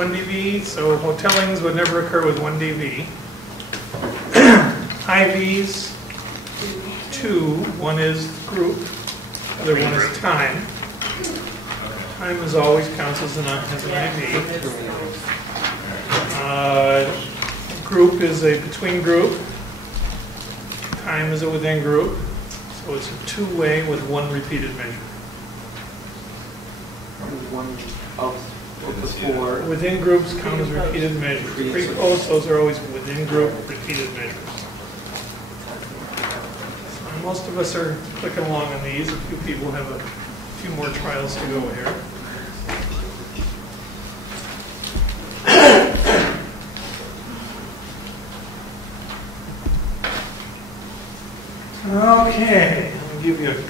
1 dB, so hotellings would never occur with 1 dB. IVs, 2. One is group, the other one is time. Time is always counts as an IV. Group is a between group. Time is a within group. So it's a two-way with one repeated measure. One of the four. Within groups count as repeated measures. Pre-post, those are always within group repeated measures. So most of us are clicking along on these. A few people have a few more trials to go here. Okay, let me give you an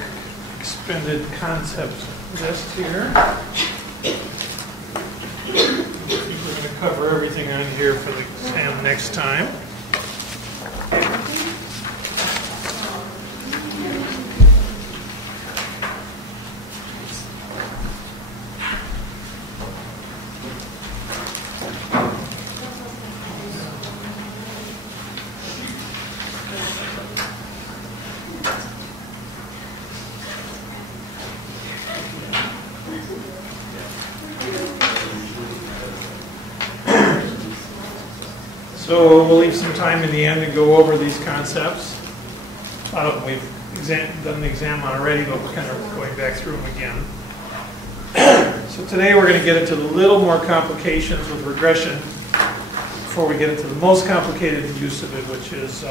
expanded concept list here. We're going to cover everything on here for the exam next time. So we'll leave some time in the end to go over these concepts. A lot of them we've done the exam on already, but we're kind of going back through them again. So today we're going to get into a little more complications with regression before we get into the most complicated use of it, which is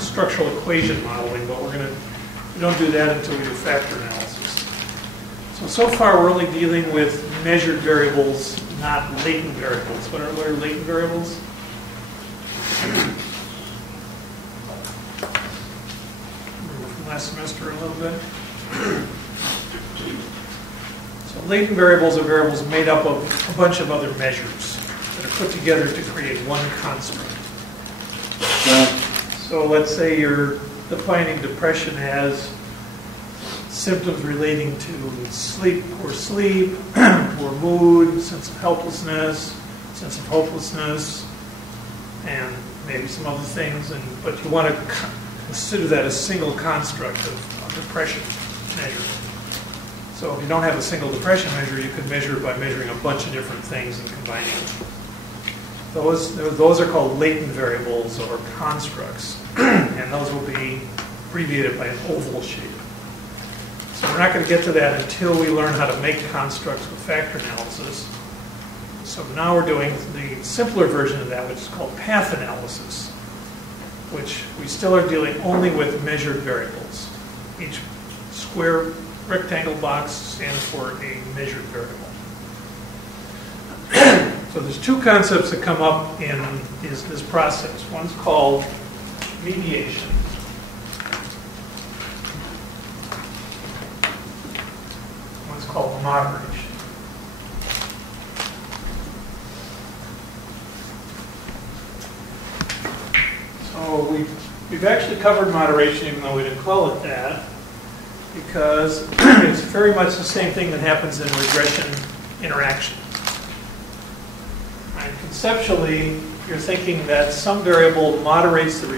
structural equation modeling. But we don't do that until we do factor analysis. So far we're only dealing with measured variables, not latent variables. What are latent variables? Remember from last semester a little bit. So latent variables are variables made up of a bunch of other measures that are put together to create one construct. So let's say you're defining depression as symptoms relating to sleep, poor mood, sense of helplessness, sense of hopelessness, and maybe some other things, but you want to consider that a single construct of depression measure. So if you don't have a single depression measure, you could measure it by measuring a bunch of different things and combining them. Those are called latent variables or constructs, and those will be abbreviated by an oval shape. So we're not going to get to that until we learn how to make constructs with factor analysis. So now we're doing the simpler version of that, which is called path analysis, which we still are dealing only with measured variables. Each square rectangle box stands for a measured variable. So there's two concepts that come up in this process. One's called mediation. One's called moderation. So we've actually covered moderation, even though we didn't call it that, because it's very much the same thing that happens in regression interaction. And conceptually, you're thinking that some variable moderates the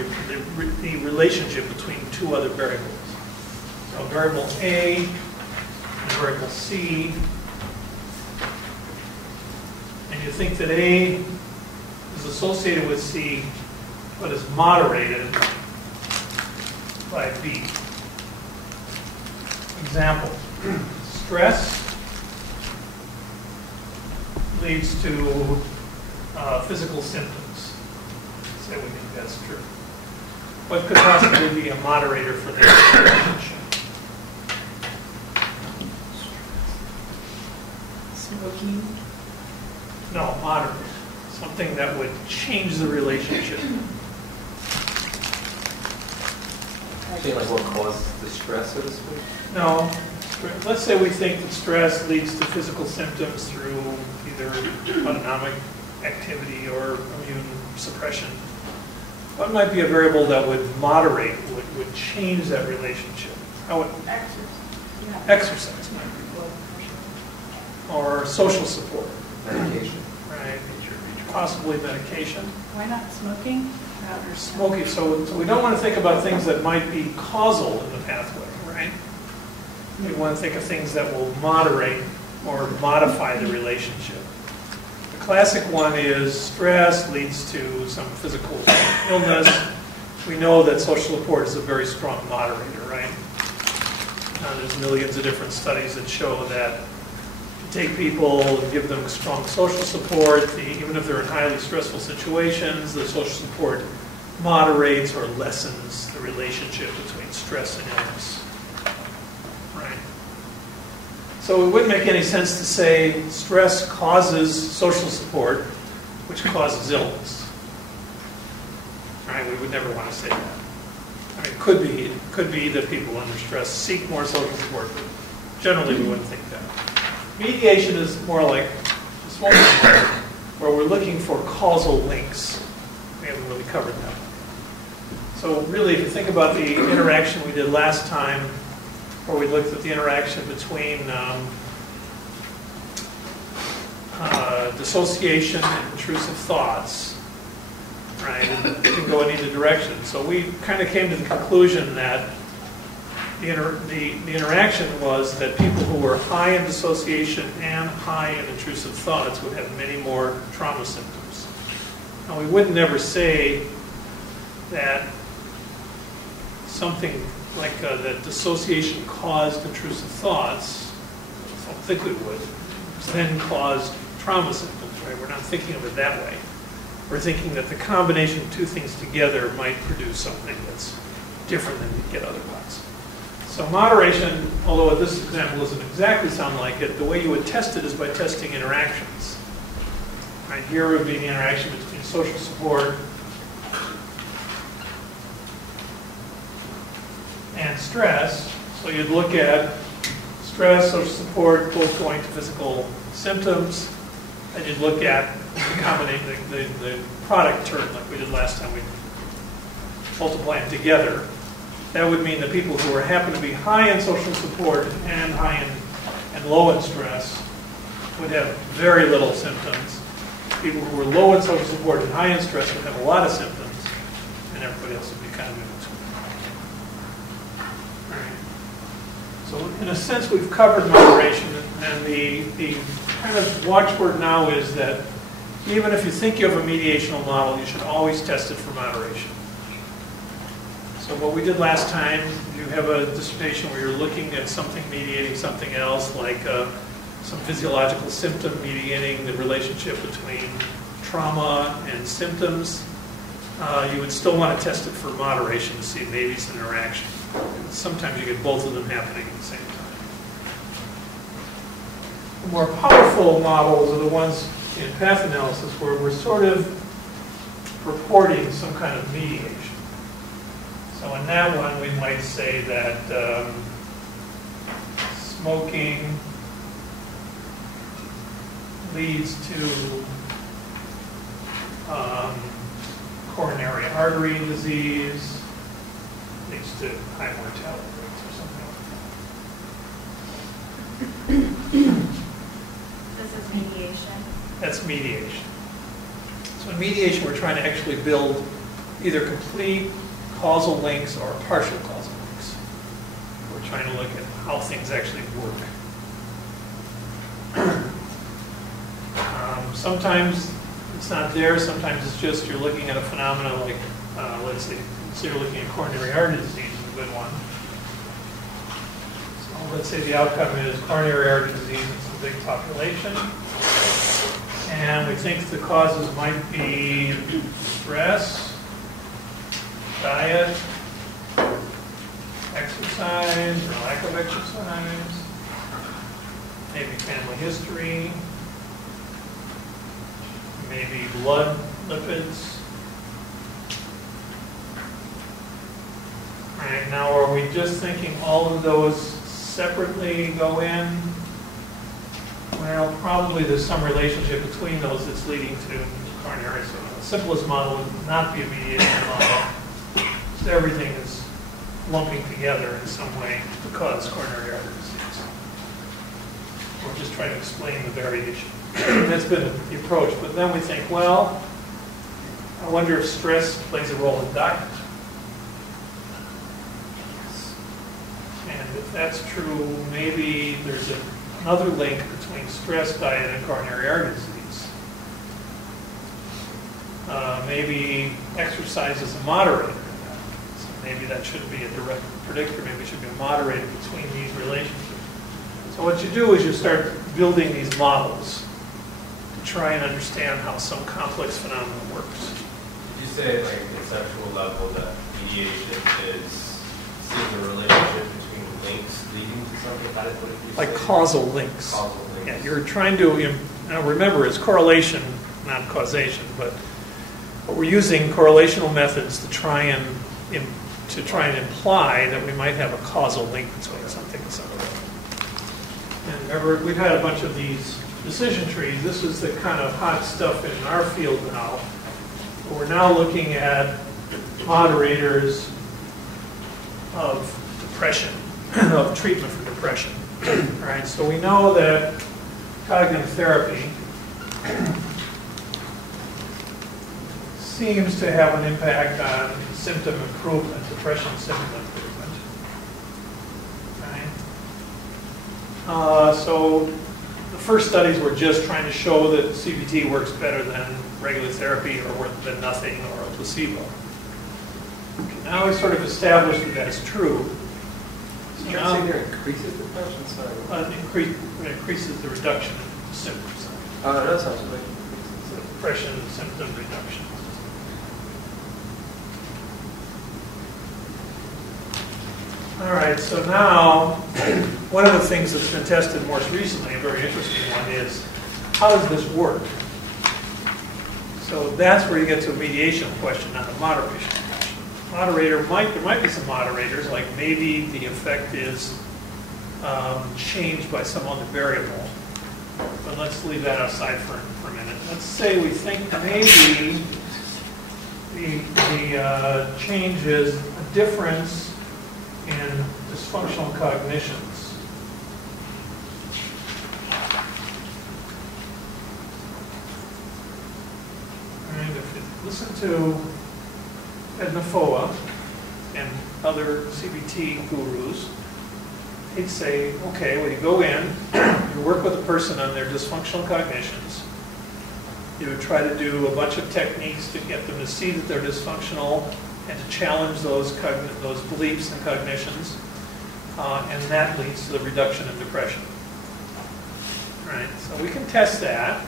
relationship between two other variables. So variable A and variable C, and you think that A is associated with C, but is moderated by B. Example, stress leads to physical symptoms. Say we think that's true. What could possibly be a moderator for that relationship? Smoking? No, moderate. Something that would change the relationship. Like what causes the stress, so to speak? No. Let's say we think that stress leads to physical symptoms through either autonomic activity or immune suppression. What might be a variable that would moderate, would change that relationship? How would exercise might be, or social support. Medication. right? Possibly medication. Why not smoking? Or smoking. So we don't want to think about things that might be causal in the pathway, right? We want to think of things that will moderate or modify the relationship. The classic one is stress leads to some physical illness. We know that social support is a very strong moderator, right? There's millions of different studies that show that take people and give them strong social support, even if they're in highly stressful situations, the social support moderates or lessens the relationship between stress and illness. Right? So it wouldn't make any sense to say stress causes social support, which causes illness. Right? We would never want to say that. I mean, it could be that people under stress seek more social support, but generally we wouldn't think that. Mediation is more like this one where we're looking for causal links. We haven't really covered that. So really, if you think about the interaction we did last time, where we looked at the interaction between dissociation and intrusive thoughts, right? And it can go in either direction. So we kind of came to the conclusion that the interaction was that people who were high in dissociation and high in intrusive thoughts would have many more trauma symptoms. Now, we would never say that something like that dissociation caused intrusive thoughts, I don't think we would, then caused trauma symptoms, right? We're not thinking of it that way. We're thinking that the combination of two things together might produce something that's different than you'd get otherwise. So moderation, although this example doesn't exactly sound like it, the way you would test it is by testing interactions. Right, here would be the interaction between social support and stress. So you'd look at stress, social support, both going to physical symptoms, and you'd look at the product term like we did last time. We multiply them together. That would mean that people who happen to be high in social support and high in and low in stress would have very little symptoms. People who were low in social support and high in stress would have a lot of symptoms, and everybody else would be kind of in between. All right. So in a sense, we've covered moderation, and the kind of watchword now is that even if you think you have a mediational model, you should always test it for moderation. So what we did last time, you have a dissertation where you're looking at something mediating something else, like some physiological symptom mediating the relationship between trauma and symptoms. You would still want to test it for moderation to see maybe it's an interaction. Sometimes you get both of them happening at the same time. The more powerful models are the ones in path analysis where we're sort of purporting some kind of mediation. So in that one, we might say that smoking leads to coronary artery disease, leads to high mortality rates or something like that. This is mediation. That's mediation. So in mediation, we're trying to actually build either complete causal links or partial causal links. We're trying to look at how things actually work. Sometimes it's not there. Sometimes it's just you're looking at a phenomenon like, let's say you're looking at coronary artery disease is a good one. So let's say the outcome is coronary artery disease. It's a big population. And we think the causes might be stress, diet, exercise or lack of exercise, maybe family history, maybe blood lipids. All right, now are we just thinking all of those separately go in? Well, probably there's some relationship between those that's leading to coronary. So the simplest model would not be a mediation model. So everything is lumping together in some way to cause coronary artery disease. We're just try to explain the variation. That's been the approach. But then we think, well, I wonder if stress plays a role in diet. And if that's true, maybe there's another link between stress, diet, and coronary artery disease. Maybe exercise is a moderator. So maybe that shouldn't be a direct predictor. Maybe it should be a moderator between these relationships. So what you do is you start building these models to try and understand how some complex phenomenon works. Did you say, like, conceptual level, that mediation is seeing the relationship between links leading to something? That is what you Like say? causal links. Causal links. Yeah, you're trying to, now remember, it's correlation, not causation, but we're using correlational methods to try and imply that we might have a causal link between something and something. And remember, we've had a bunch of these decision trees. This is the kind of hot stuff in our field now. We're now looking at moderators of depression, of treatment for depression. All right, so we know that cognitive therapy seems to have an impact on symptom improvement, depression symptom improvement. Right? So the first studies were just trying to show that CBT works better than regular therapy or than nothing or a placebo. Okay, now we sort of established that that's true. So You're saying there increases depression? Sorry. It increases the reduction in symptoms. Oh, no, that sounds like So depression symptom reduction. All right, so now, one of the things that's been tested most recently, a very interesting one, is how does this work? So that's where you get to a mediation question, not a moderation question. There might be some moderators, like maybe the effect is changed by some other variable. But let's leave that aside for a minute. Let's say we think maybe the change is a difference in dysfunctional cognitions. And if you listen to Edna Foa and other CBT gurus, they'd say, okay, well, you go in, you work with a person on their dysfunctional cognitions. You would try to do a bunch of techniques to get them to see that they're dysfunctional and to challenge those beliefs and cognitions, and that leads to the reduction in depression. All right, so we can test that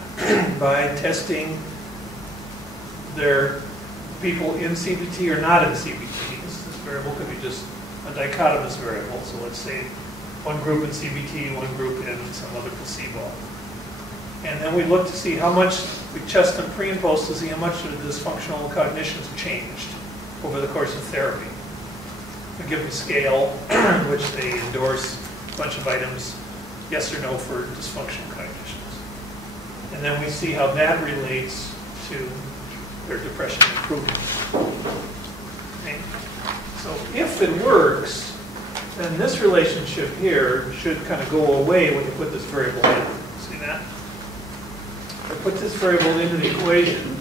by testing their people in CBT or not in CBT. This variable could be just a dichotomous variable. So let's say one group in CBT, one group in some other placebo. And then we look to see how much, we test them pre and post to see how much of the dysfunctional cognitions changed over the course of therapy. We give them a scale in which they endorse a bunch of items, yes or no, for dysfunctional cognitions. And then we see how that relates to their depression improvement. Okay. So if it works, then this relationship here should kind of go away when you put this variable in. See that? I put this variable into the equation,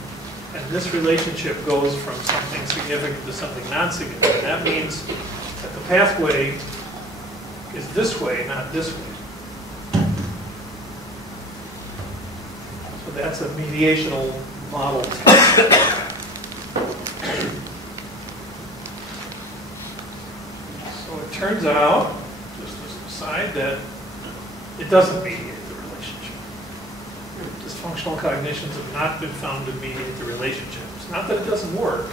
and this relationship goes from something significant to something non-significant. That means that the pathway is this way, not this way. So that's a mediational model test. So it turns out, just as an aside, that it doesn't mediate the relationship. Dysfunctional cognitions have not been found to mediate the relationship. It's not that it doesn't work,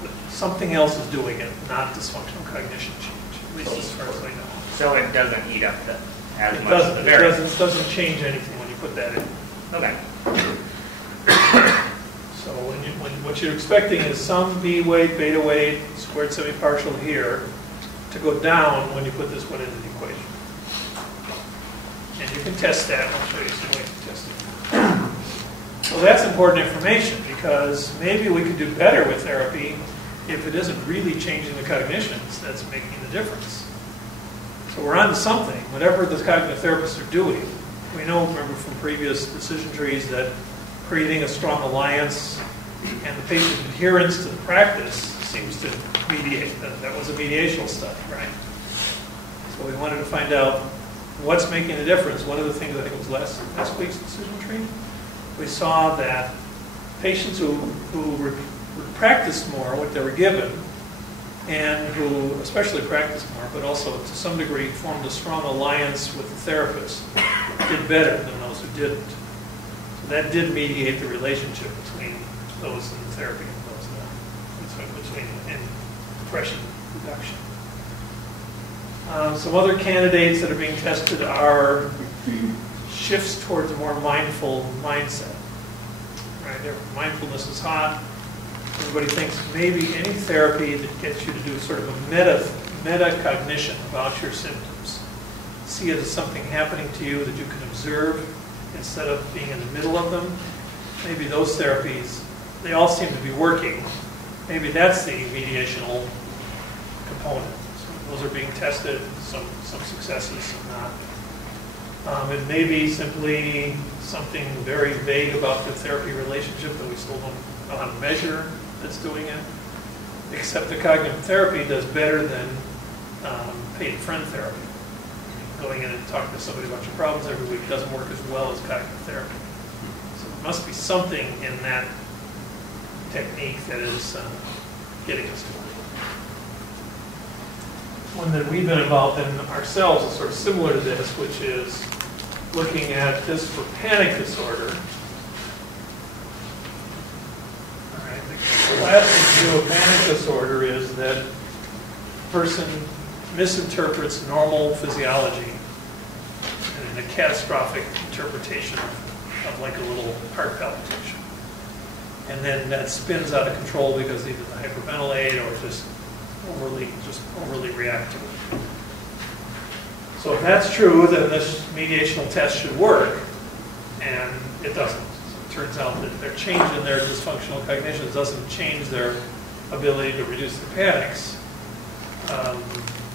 but something else is doing it, not dysfunctional cognition change, at least as far as I know. So it doesn't eat up as It much of the variable. doesn't change anything when you put that in. Okay. So what you're expecting is some B weight, beta weight, squared semi-partial here to go down when you put this one into the equation. And you can test that. I'll show you some ways to test it. So that's important information because maybe we could do better with therapy if it isn't really changing the cognitions that's making the difference. So we're on to something. Whatever the cognitive therapists are doing We know, remember from previous decision trees, that creating a strong alliance and the patient adherence to the practice seems to mediate. That was a mediational study, right? So we wanted to find out what's making the difference. One of the things, I think it was last week's decision tree, we saw that patients who practiced more what they were given, and who especially practiced more, but also to some degree formed a strong alliance with the therapist, did better than those who didn't. So that did mediate the relationship between those in therapy and those not, between in depression reduction. Some other candidates that are being tested are shifts towards a more mindful mindset. Right, mindfulness is hot. Everybody thinks maybe any therapy that gets you to do sort of a metacognition about your symptoms. See it as something happening to you that you can observe instead of being in the middle of them. Maybe those therapies, they all seem to be working. Maybe that's the mediational component. So those are being tested, some successes, some not. It may be simply something very vague about the therapy relationship that we still don't know how to measure that's doing it, except the cognitive therapy does better than paid friend therapy. Going in and talking to somebody about your problems every week doesn't work as well as cognitive therapy. So there must be something in that technique that is getting us to it. One that we've been involved in ourselves is sort of similar to this, which is looking at this for panic disorder. All right, the classic view of panic disorder is that a person misinterprets normal physiology and in a catastrophic interpretation of like a little heart palpitation. And then that spins out of control because either they hyperventilate or just overly react to it. So if that's true, then this mediational test should work, and it doesn't. So it turns out that their change in their dysfunctional cognition doesn't change their ability to reduce their panics.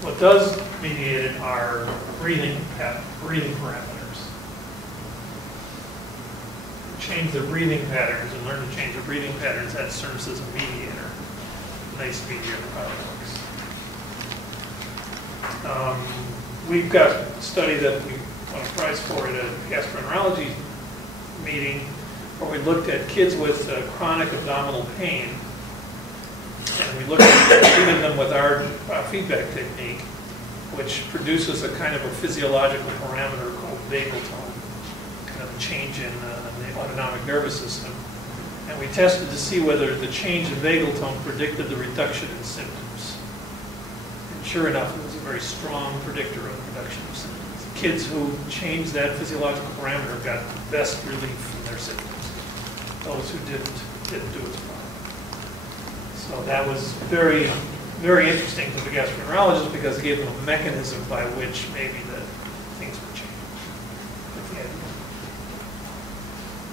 What does mediate it are breathing parameters. Change their breathing patterns and learn to change their breathing patterns. That serves as a mediator. Nice mediator how it works. We've got a study that we won a prize for at a gastroenterology meeting where we looked at kids with chronic abdominal pain, and we looked at treating them with our feedback technique, which produces a kind of a physiological parameter called vagal tone, kind of a change in the autonomic nervous system. And we tested to see whether the change in vagal tone predicted the reduction in symptoms. And sure enough, it was a very strong predictor of the reduction of symptoms. Kids who changed that physiological parameter got the best relief from their symptoms. Those who didn't do as well. So that was very, very interesting to the gastroenterologist because it gave them a mechanism by which maybe the things would change.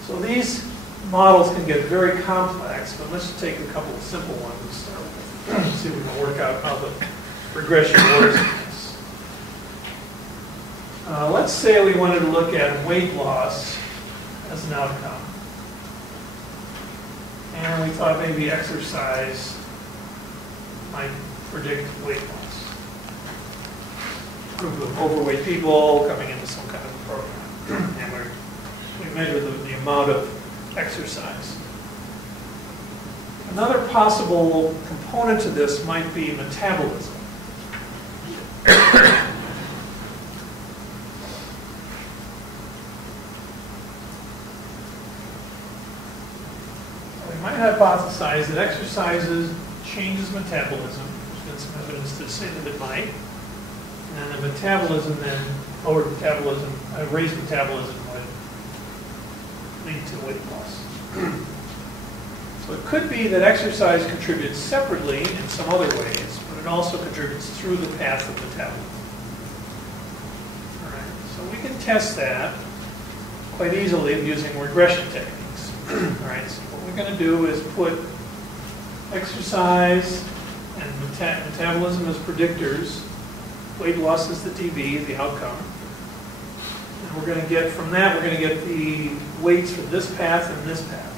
So these models can get very complex, but let's take a couple of simple ones to start with. See if we can work out how the regression works. Let's say we wanted to look at weight loss as an outcome. And we thought maybe exercise might predict weight loss. A group of overweight people coming into some kind of a program. And we measure the amount of exercise. Another possible component to this might be metabolism. We might hypothesize that exercises changes metabolism. There's been some evidence to say that it might. And the metabolism then, lowered metabolism, raised metabolism would lead to weight loss. So it could be that exercise contributes separately in some other ways, but it also contributes through the path of metabolism. All right, so we can test that quite easily using regression techniques. All right, so what we're going to do is put exercise and metabolism as predictors. Weight loss is the DB, the outcome. And we're going to get from that, we're going to get the weights for this path and this path.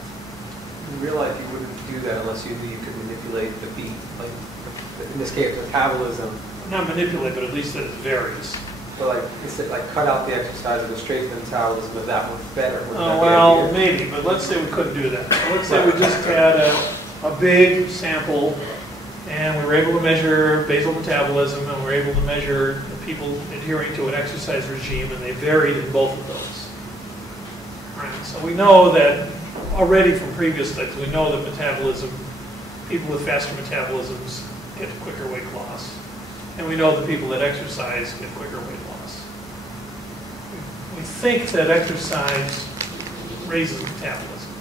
In real life, you wouldn't do that unless you knew you could manipulate the beat, like in this case, metabolism. Not manipulate, but at least that it varies. But like, instead, like cut out the exercise and go straight to the metabolism, but that one's better. Wouldn't Oh, that be well, ideal? maybe, but let's say we couldn't do that. So let's say we just had a big sample and we were able to measure basal metabolism and we were able to measure the people adhering to an exercise regime, and they varied in both of those. Right. So we know that already from previous studies, we know that metabolism, people with faster metabolisms get quicker weight loss. And we know that people that exercise get quicker weight loss. We think that exercise raises metabolism.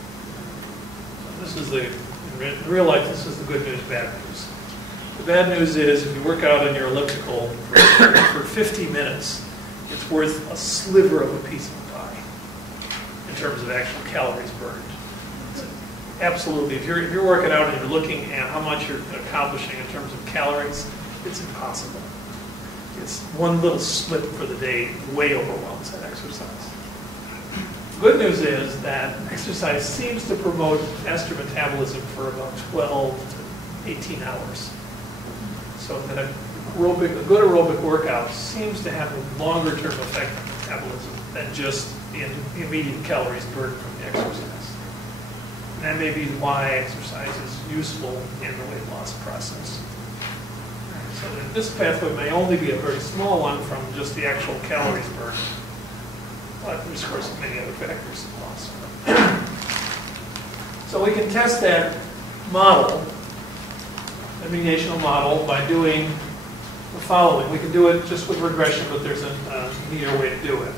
So this is in real life, this is the good news, bad news. The bad news is if you work out on your elliptical for 50 minutes, it's worth a sliver of a piece of a pie in terms of actual calories burned. Absolutely. If you're working out and you're looking at how much you're accomplishing in terms of calories, it's impossible. It's one little slip for the day way overwhelms that exercise. Good news is that exercise seems to promote faster metabolism for about 12 to 18 hours. So that a good aerobic workout seems to have a longer term effect on metabolism than just the immediate calories burned from the exercise. And that may be why exercise is useful in the weight loss process. So that this pathway may only be a very small one from just the actual calories burned. But there's, of course, many other factors involved. So we can test that model, the mediational model, by doing the following. We can do it just with regression, but there's a neater way to do it.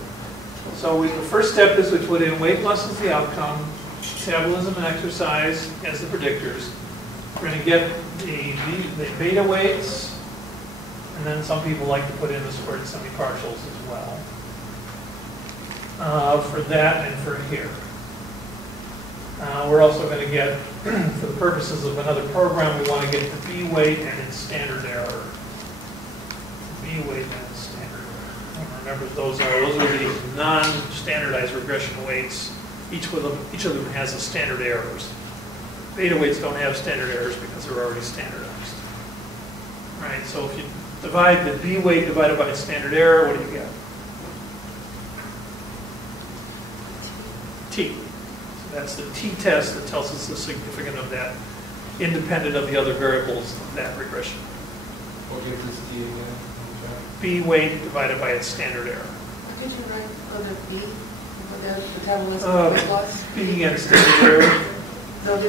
So the first step is we put in weight loss as the outcome, metabolism and exercise as the predictors. We're going to get the beta weights, and then some people like to put in the squared semi-partials as well. For that and for here. We're also going to get, for the purposes of another program, we want to get the B weight and its standard error. B weight and its standard error. And remember, those are the non-standardized regression weights. Each of them has a standard errors. Beta weights don't have standard errors because they're already standardized. Right. So if you divide the B weight divided by its standard error, what do you get? T. So that's the t-test that tells us the significance of that, independent of the other variables of that regression. What gives this T again? B weight divided by its standard error. Could you write for the B, for the metabolism weight loss? B and standard error.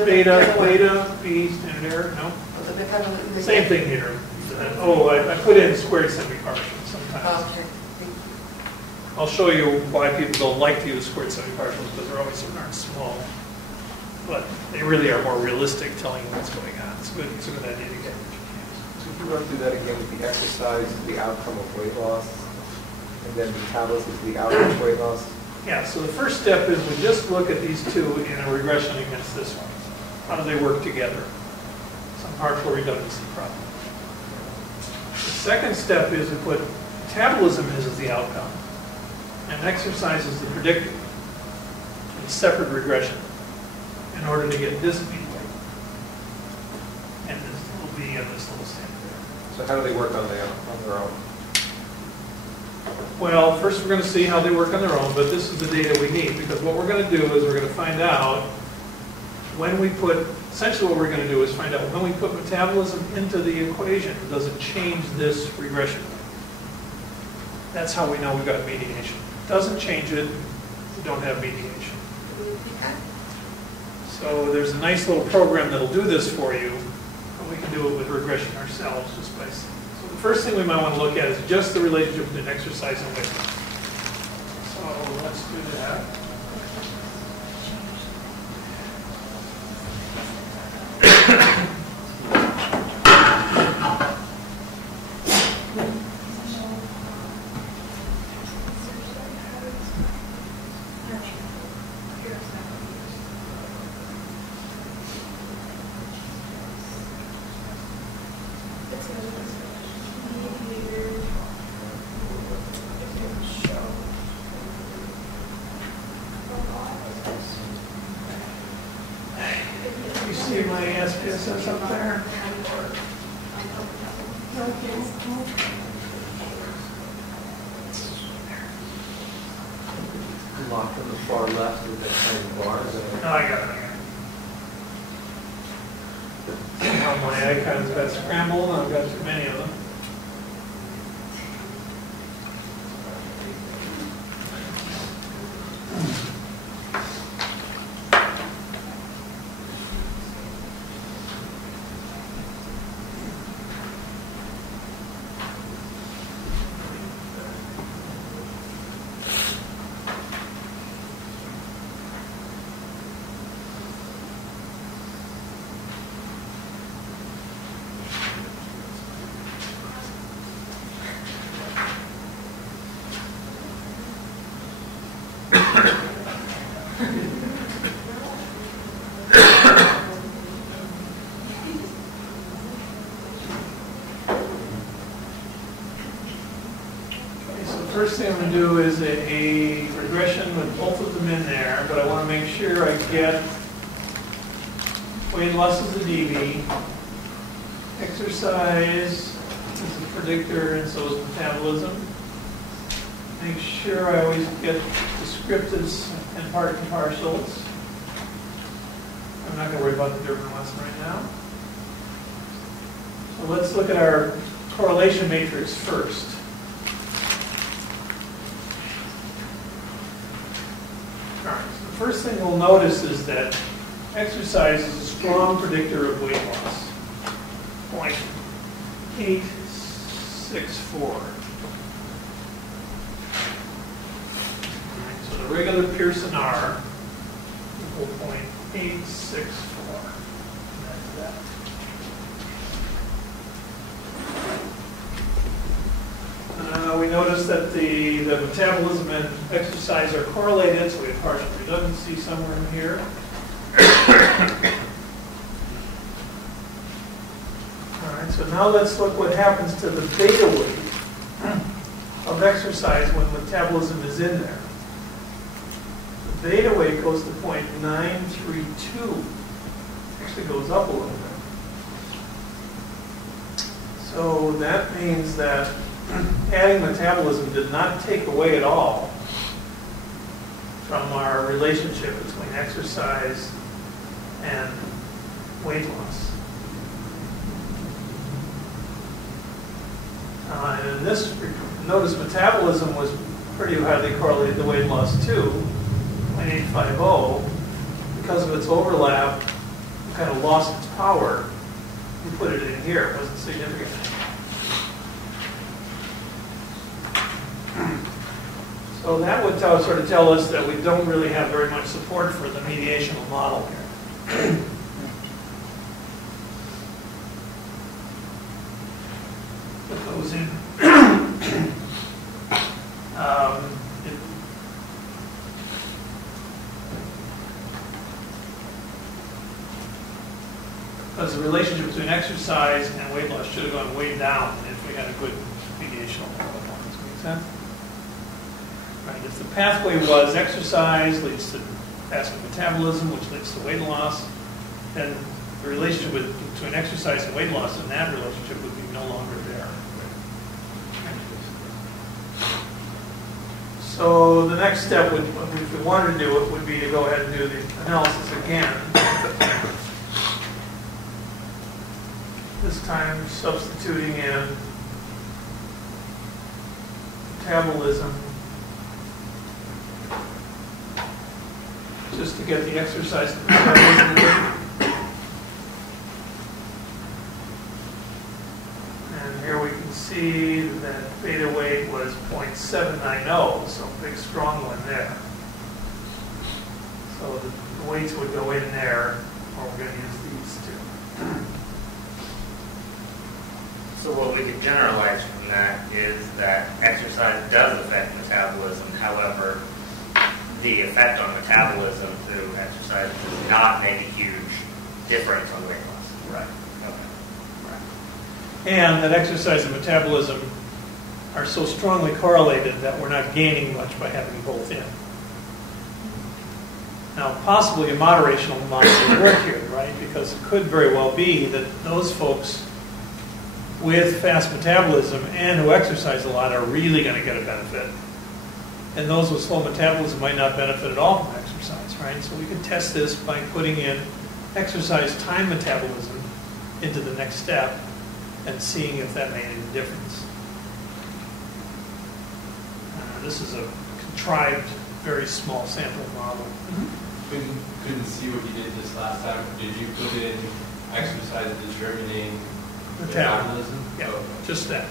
Beta, B, standard error, no? The metabolism. Same thing here. I put in squared semi-partials sometimes. Okay. I'll show you why people don't like to use squared semi-partials, because they're always aren't small. But they really are more realistic, telling you what's going on. It's a good idea to get what you can. So if you run through that again with the exercise, the outcome of weight loss, and then metabolism is the outcome of weight loss. Yeah, so the first step is we just look at these two in a regression against this one. How do they work together? Some partial redundancy problem. The second step is we put metabolism as the outcome, and exercise is the predictor in separate regression in order to get this B weight and this little B and this little standard error. So how do they work on their own? Well, first we're going to see how they work on their own, but this is the data we need, because what we're going to do is we're going to find out when we put, essentially what we're going to do is find out when we put metabolism into the equation, does it change this regression? That's how we know we've got mediation. Doesn't change it, we don't have mediation. So there's a nice little program that'll do this for you, and we can do it with regression ourselves just by seeing. So the first thing we might want to look at is just the relationship between exercise and weight. So let's do that. my SPSS up there? Locked on the far left with that kind of bar. Oh, I got it. Now my icons got scrambled, and I've got too many of them. First thing I'm going to do is a regression with both of them in there, but I want to make sure I get weight loss as a DV, exercise as a predictor, and so is metabolism. Make sure I always get descriptives and part and partials. I'm not going to worry about the Durbin lesson right now. So let's look at our correlation matrix first. First thing we'll notice is that exercise is a strong predictor of weight loss. 0.864. So the regular Pearson R equal 0.864. That's that. We notice that the metabolism and exercise are correlated, so we have partial redundancy somewhere in here. All right, so now let's look what happens to the beta weight of exercise when metabolism is in there. The beta weight goes to 0.932. Actually goes up a little bit. So that means that adding metabolism did not take away at all from our relationship between exercise and weight loss. And in this, notice metabolism was pretty highly correlated to weight loss too, 0.850. Because of its overlap, it kind of lost its power. We put it in here, it wasn't significant. So that would sort of tell us that we don't really have very much support for the mediational model here. Put those in. Because the relationship between exercise and weight loss should have gone way down if we had a good mediational model. Does that make sense? Right, if the pathway was exercise leads to faster metabolism, which leads to weight loss, then the relationship between exercise and weight loss, and that relationship would be no longer there. So the next step, would, if we wanted to do it, would be to go ahead and do the analysis again. This time substituting in metabolism just to get the exercise to metabolism. And here we can see that beta weight was 0.790, so a big strong one there. So the weights would go in there, or we're going to use these two. So what we can generalize from that is that exercise does affect metabolism. However, the effect on metabolism through exercise does not make a huge difference on weight loss. Right. Okay. Right. And that exercise and metabolism are so strongly correlated that we're not gaining much by having both in. Now, possibly a moderational model would work here, right? Because it could very well be that those folks with fast metabolism and who exercise a lot are really going to get a benefit. And those with slow metabolism might not benefit at all from exercise, right? So we can test this by putting in exercise time metabolism into the next step and seeing if that made any difference. This is a contrived, very small sample model. Couldn't see what you did this last time. Did you put in exercise determining metabolism? Yeah, just that.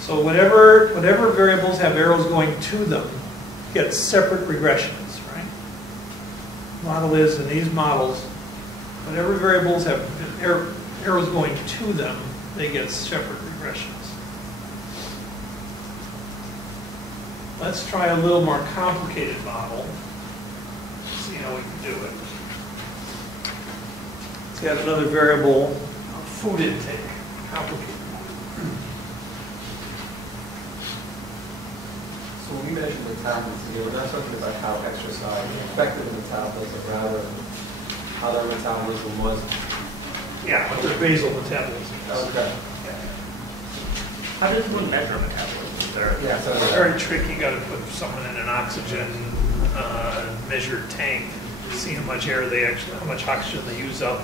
So whatever variables have arrows going to them get separate regressions, right? Model is in these models, whatever variables have arrows going to them, they get separate regressions. Let's try a little more complicated model. See how we can do it. Let's add another variable of food intake. Complicated. So when we measure metabolism, we're not talking about how exercise affected the metabolism, rather how their metabolism was. Yeah, what their basal metabolism is. Okay. How does one measure metabolism? Yeah, so It's very tricky. You got to put someone in an oxygen measured tank to see how much how much oxygen they use up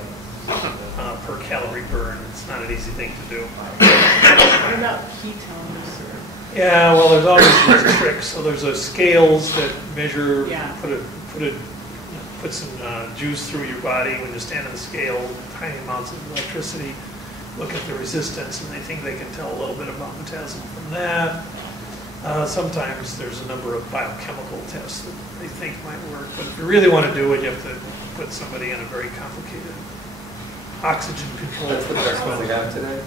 per calorie burn. It's not an easy thing to do. What about ketones? Yeah, well, there's always these tricks. So there's scales that measure, Yeah. put some juice through your body when you stand on the scale, tiny amounts of electricity. Look at the resistance, and they think they can tell a little bit about metabolism from that. Sometimes there's a number of biochemical tests that they think might work, but if you really want to do it, you have to put somebody in a very complicated oxygen control. that's the best one we have today.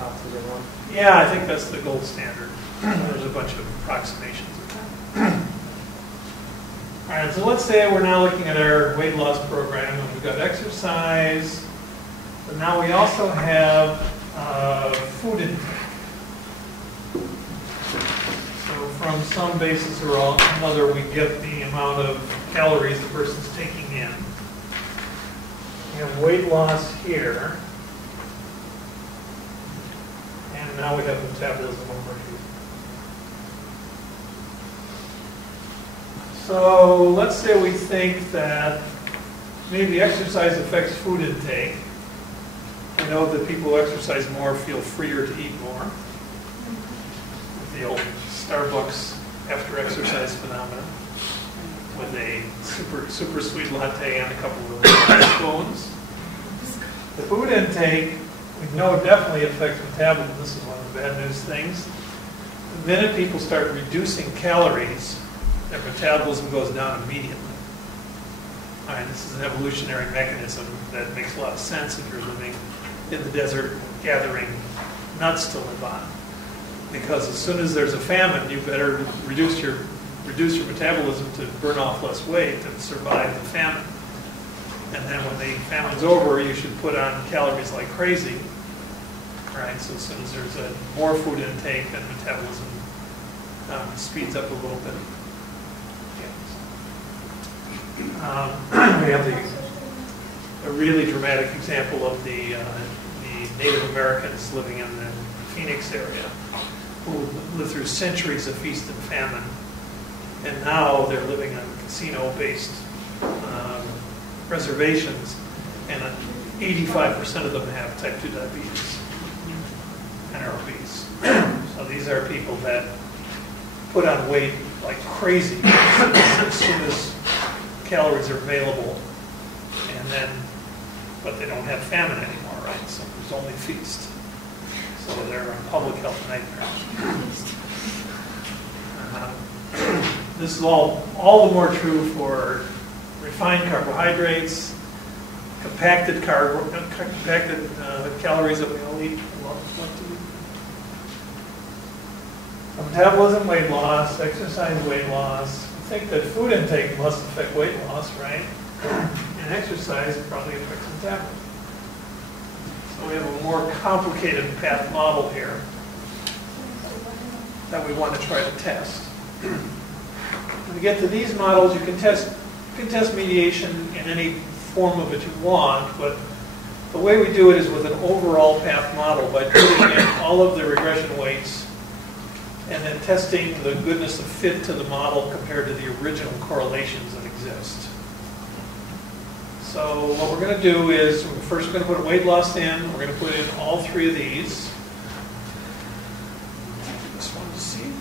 Oxygen one. Yeah, I think that's the gold standard. There's a bunch of approximations of that. All right, so let's say we're now looking at our weight loss program, and we've got exercise, but now we also have food intake. So from some basis or another, we get the amount of calories the person's taking in. We have weight loss here. And now we have metabolism over here. So let's say we think that maybe exercise affects food intake. We know that people who exercise more feel freer to eat more. The old Starbucks after exercise phenomenon with a super sweet latte and a couple of spoons. The food intake, we know it definitely affects metabolism. This is one of the bad news things. The minute people start reducing calories, their metabolism goes down immediately. All right, this is an evolutionary mechanism that makes a lot of sense if you're living in the desert gathering nuts to live on. Because as soon as there's a famine, you better reduce your metabolism to burn off less weight and survive the famine. And then when the famine's over, you should put on calories like crazy. All right, so as soon as there's more food intake, then metabolism speeds up a little bit. We have a really dramatic example of the Native Americans living in the Phoenix area who lived through centuries of feast and famine, and now they're living on casino-based reservations, and 85% of them have type 2 diabetes and are obese. So these are people that put on weight like crazy as soon as calories are available, but they don't have famine anymore, right? So there's only feast. So they're a public health nightmare. This is all the more true for refined carbohydrates, compacted calories that we all eat. Metabolism, weight loss, exercise, weight loss. I think that food intake must affect weight loss, right? And exercise probably affects metabolism. So we have a more complicated path model here that we want to try to test. When we get to these models, you can test mediation in any form of it you want, but the way we do it is with an overall path model by putting in all of the regression weights and then testing the goodness of fit to the model compared to the original correlations that exist. So what we're going to do is, first we're going to put weight loss in. We're going to put in all three of these. This one to see.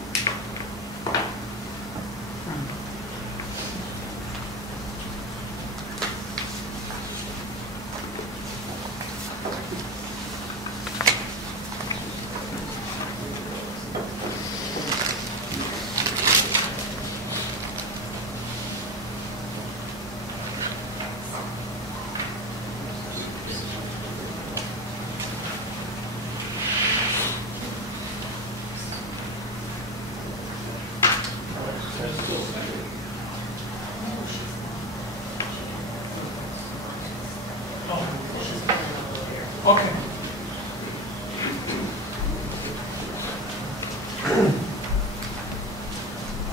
Okay.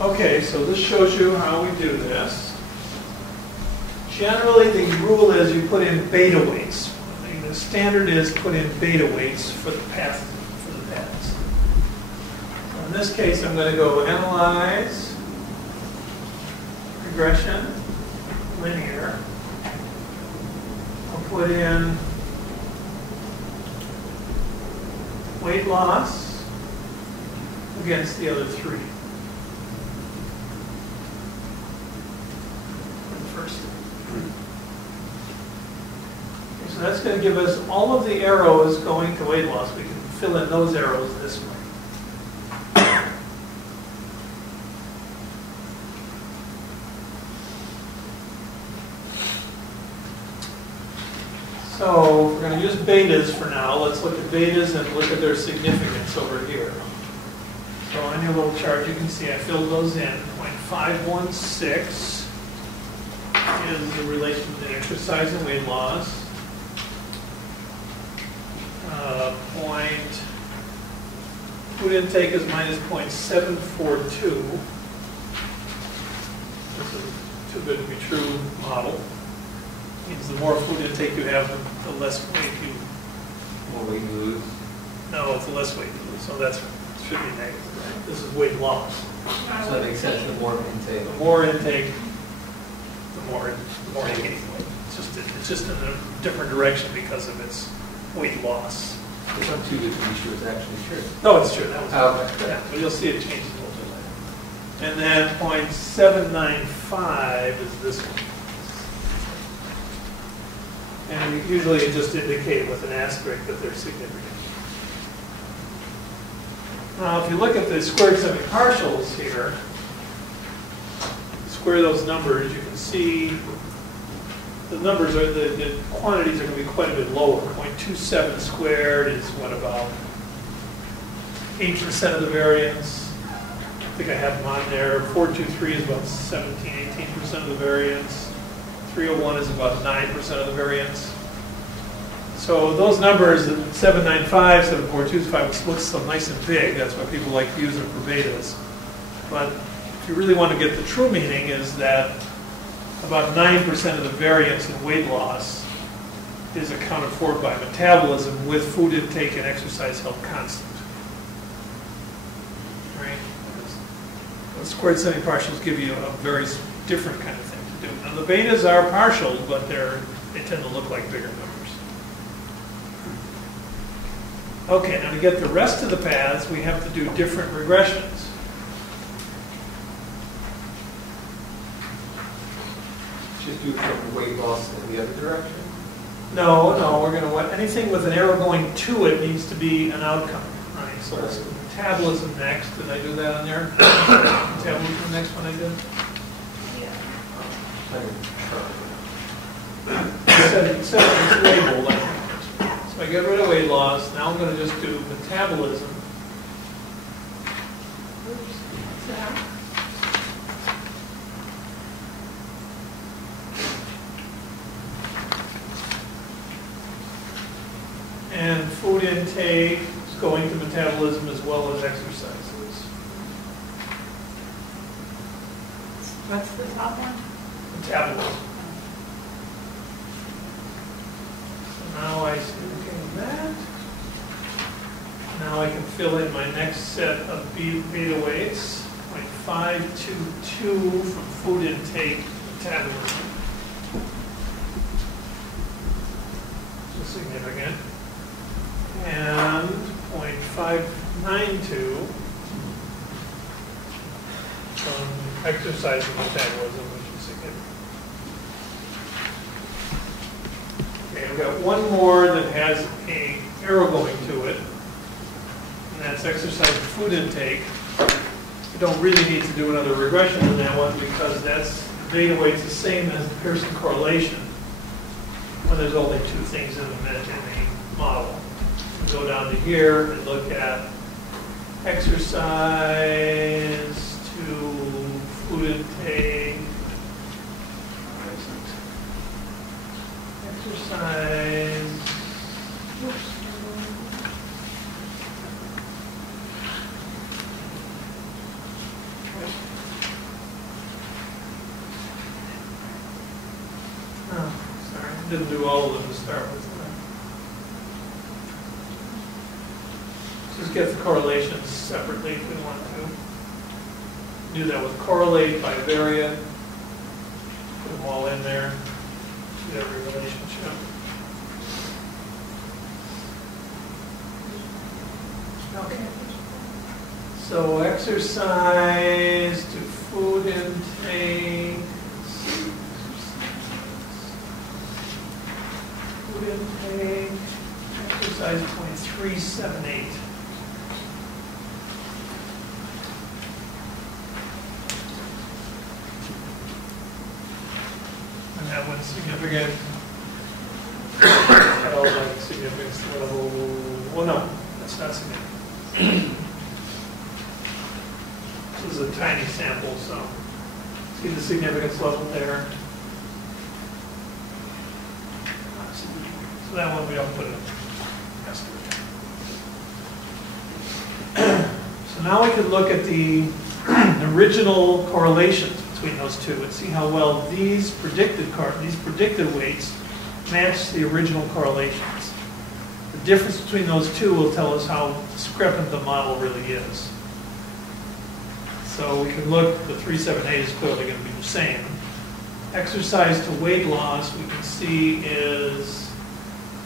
Okay, so this shows you how we do this. Generally, the rule is you put in beta weights. The standard is put in beta weights for the paths. So in this case, I'm going to go analyze, regression, linear. I'll put in weight loss against the other three. First. Okay, so that's going to give us all of the arrows going to weight loss. We can fill in those arrows this way. So we're going to use betas for now. Let's look at betas and look at their significance over here. So on your little chart, you can see I filled those in. 0.516 is the relation to exercise and weight loss. Food intake is minus 0.742. This is too good to be true model. Means the more food intake you have, the less weight you... More weight you lose? No, the less weight you lose. So that should be negative, right? This is weight loss. So that makes sense, the more intake. The more intake, the more you gain weight. It's just in a different direction because of its weight loss. It's not too good to be true, it's actually true. No, it's true. That was okay. Yeah, but you'll see it changes a little bit later. And then 0.795 is this one. And usually you just indicate with an asterisk that they're significant. Now, if you look at the squared semi-partials here, square those numbers, you can see the numbers are, the quantities are going to be quite a bit lower. 0.27 squared is what, about 8% of the variance. I think I have them on there. 423 is about 17, 18% of the variance. 301 is about 9% of the variance. So those numbers, 795, 7425, looks so nice and big. That's why people like to use them for betas. But if you really want to get the true meaning, is that about 9% of the variance in weight loss is accounted for by metabolism with food intake and exercise held constant. Right? The squared semi-partials give you a very different kind of thing to do. Now the betas are partial, but they tend to look like bigger numbers. Okay, now to get the rest of the paths, we have to do different regressions. Just do from weight loss in the other direction? No, we're going to want anything with an arrow going to it needs to be an outcome, right? So let's do metabolism next. Did I do that on there? Metabolism next one I did? Yeah. Except it's labeled, I think. So I get rid of weight loss. Now I'm going to just do metabolism. And food intake is going to metabolism as well as exercises. What's the top one? Metabolism. So now I see that. Now I can fill in my next set of beta weights. 0.522 from food intake metabolism. So significant. And 0.592 from exercise metabolism, which is significant. Okay, I've got one more that has an arrow going to it, and that's exercise and food intake. You don't really need to do another regression on that one because that's the data weight's the same as the Pearson correlation when there's only two things in the model. You go down to here and look at exercise to food intake. Exercise. Oops. Oh, sorry, I didn't do all of them to start with. Just get the correlations separately if we want to. Do that with correlate by variant. Put them all in there. See every relationship. Okay. So exercise to food intake. Food intake. Exercise 0.378. And that one's significant. Like significance level. Well, no, that's not significant. This is a tiny sample, so see the significance level there. So that one we don't put in. So now we can look at the original correlations between those two and see how well these predicted weights match the original correlations. The difference between those two will tell us how discrepant the model really is. So we can look, the 378 is clearly going to be the same. Exercise to weight loss, we can see is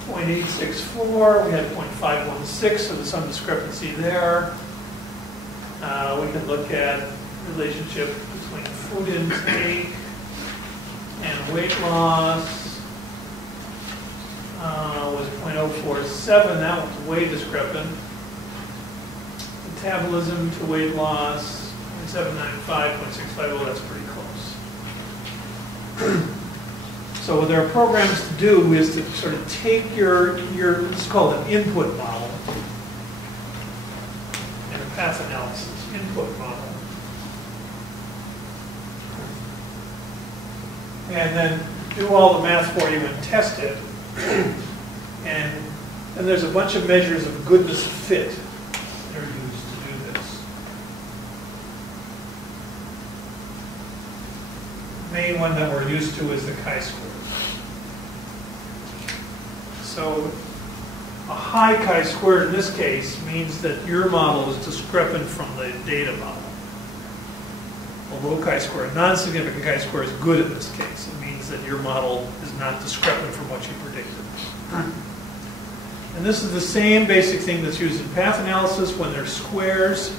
0.864. We had 0.516, so there's some discrepancy there. We can look at relationship between food intake and weight loss. Was 0.047. That one's way discrepant. Metabolism to weight loss, 0.795, 0.65. Well, that's pretty close. So what there are programs to do is to sort of take your let's call it an input model and a path analysis input model, and then do all the math for you and test it. And then there's a bunch of measures of goodness of fit that are used to do this. The main one that we're used to is the chi-square. So a high chi-square in this case means that your model is discrepant from the data model. A low chi-square, non-significant chi-square is good in this case. It means that your model is not discrepant from what you predicted. And this is the same basic thing that's used in path analysis when there's squares,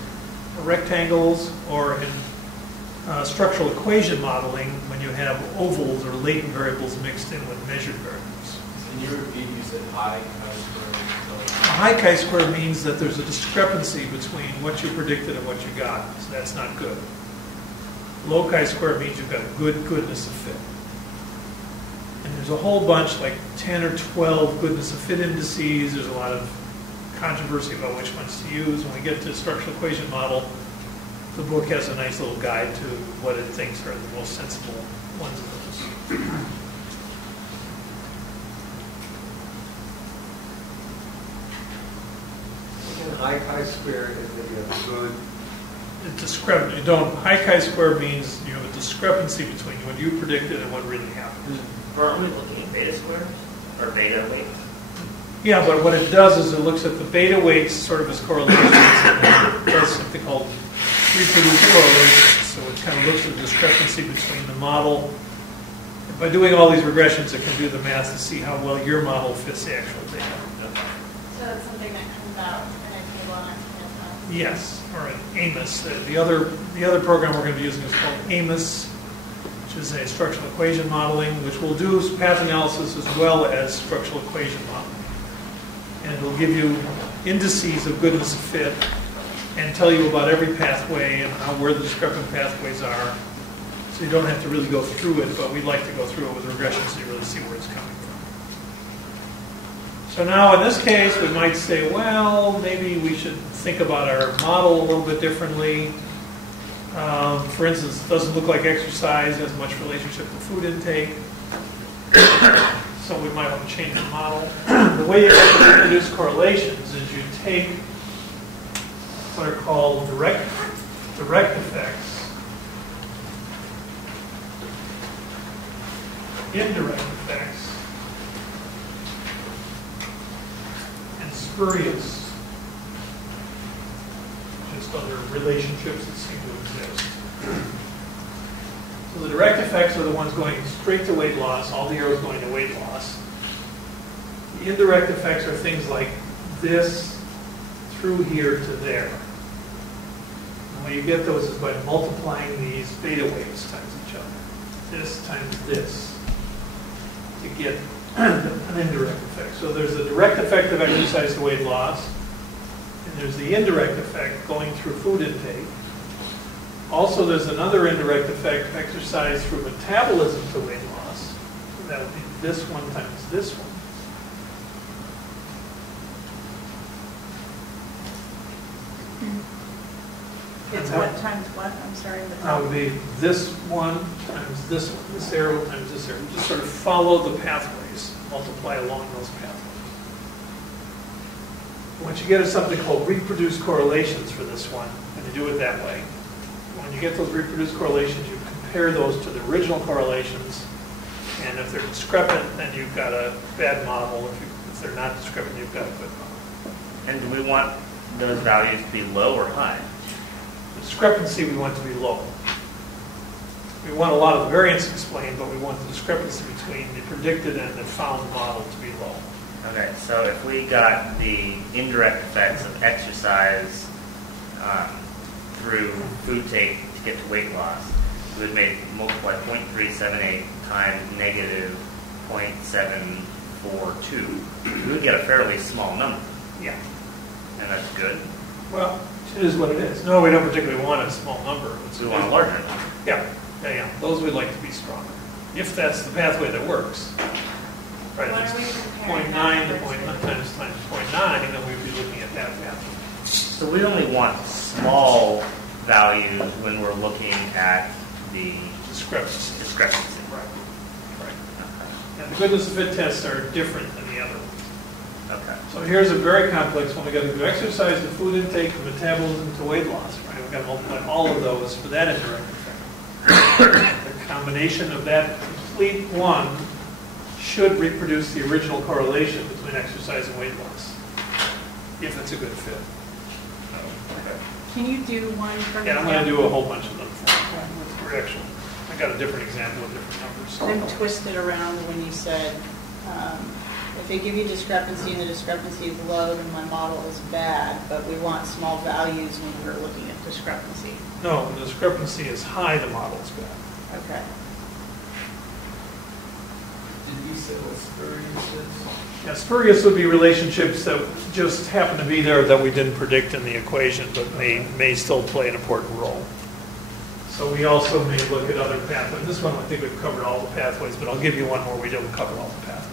or rectangles, or in structural equation modeling when you have ovals or latent variables mixed in with measured variables. Can you repeat, you said high chi-square? A high chi-square means that there's a discrepancy between what you predicted and what you got, so that's not good. Low chi-square means you've got a good goodness of fit. And there's a whole bunch, like 10 or 12 goodness of fit indices. There's a lot of controversy about which ones to use. When we get to structural equation model, the book has a nice little guide to what it thinks are the most sensible ones of those. Again, high chi-square is that you have a good. It's discrepant. You don't. High chi-square means you have a discrepancy between what you predicted and what really happened. We're only looking at beta squares or beta weights. Yeah, but what it does is it looks at the beta weights sort of as correlations and it does something called reproduce correlations. So it kind of looks at the discrepancy between the model. And by doing all these regressions, it can do the math to see how well your model fits the actual data. So that's something that comes out in a table on XML. Yes, all right, AMOS. The other program we're going to be using is called AMOS, which is a structural equation modeling, which will do path analysis as well as structural equation modeling. And it will give you indices of goodness of fit and tell you about every pathway and where the discrepant pathways are. So you don't have to really go through it, but we'd like to go through it with regression so you really see where it's coming from. So now in this case, we might say, well, maybe we should think about our model a little bit differently. For instance, it doesn't look like exercise has much relationship to food intake. So we might want to change the model. The way you have to reproduce correlations is you take what are called direct effects, indirect effects, and spurious, just other relationships that seem to exist. So the direct effects are the ones going straight to weight loss, all the arrows going to weight loss. The indirect effects are things like this through here to there. And the way you get those is by multiplying these beta weights times each other. This times this to get an indirect effect. So there's a direct effect of exercise to weight loss, and there's the indirect effect going through food intake. Also, there's another indirect effect, exercise through metabolism to weight loss. So that would be this one times this one. It's what times what? I'm sorry. That would be this one times this one, this arrow times this arrow. Just sort of follow the pathways, multiply along those pathways. What you get is something called reproduced correlations for this one, and you do it that way. When you get those reproduced correlations, you compare those to the original correlations, and if they're discrepant, then you've got a bad model. If they're not discrepant, you've got a good model. And do we want those values to be low or high? The discrepancy we want to be low. We want a lot of the variance explained, but we want the discrepancy between the predicted and the found model to be low. Okay, so if we got the indirect effects of exercise through food take to get to weight loss, we would multiply 0.378 times negative 0.742. We would get a fairly small number. Yeah. And that's good. Well, it is what it is. No, we don't particularly want a small number. We want a larger number. Yeah. Those we'd like to be stronger. If that's the pathway that works. Right, What if are we it's comparing 0.9 that to 0.9 versus? times 0.9, then we'd be looking at that pathway. So we only want small values when we're looking at the Discrepancy. discrepancy. Right. And the goodness of fit tests are different than the other ones. Okay. So here's a very complex one. We've got to do exercise to food intake, to metabolism to weight loss. Right? We've got to multiply all of those for that indirect effect. The combination of that complete one should reproduce the original correlation between exercise and weight loss, if it's a good fit. Okay. Can you do one for Yeah, I'm going to do a whole bunch of them with reaction. I got a different example with different numbers. Then twist it around when you said, if they give you discrepancy and the discrepancy is low, then my model is bad, but we want small values when we're looking at discrepancy. No, when the discrepancy is high, the model is bad. Okay. Did you say what spurious is? Yeah, spurious would be relationships that just happen to be there that we didn't predict in the equation, but may still play an important role. So we also may look at other pathways. This one, I think we've covered all the pathways, but I'll give you one where we don't cover all the pathways.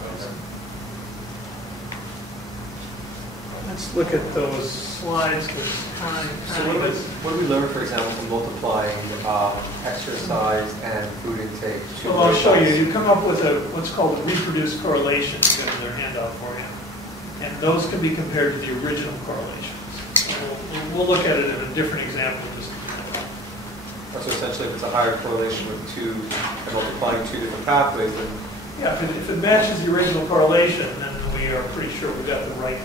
Let's look at those slides. So what do we learn, for example, from multiplying exercise and food intake? So I'll show you. You come up with what's called a reproduced correlation. I've got their handout for you. And those can be compared to the original correlations. So we'll look at it in a different example in just a minute. So essentially, if it's a higher correlation with two and multiplying two different pathways, then Yeah, if it matches the original correlation, then we are pretty sure we've got the right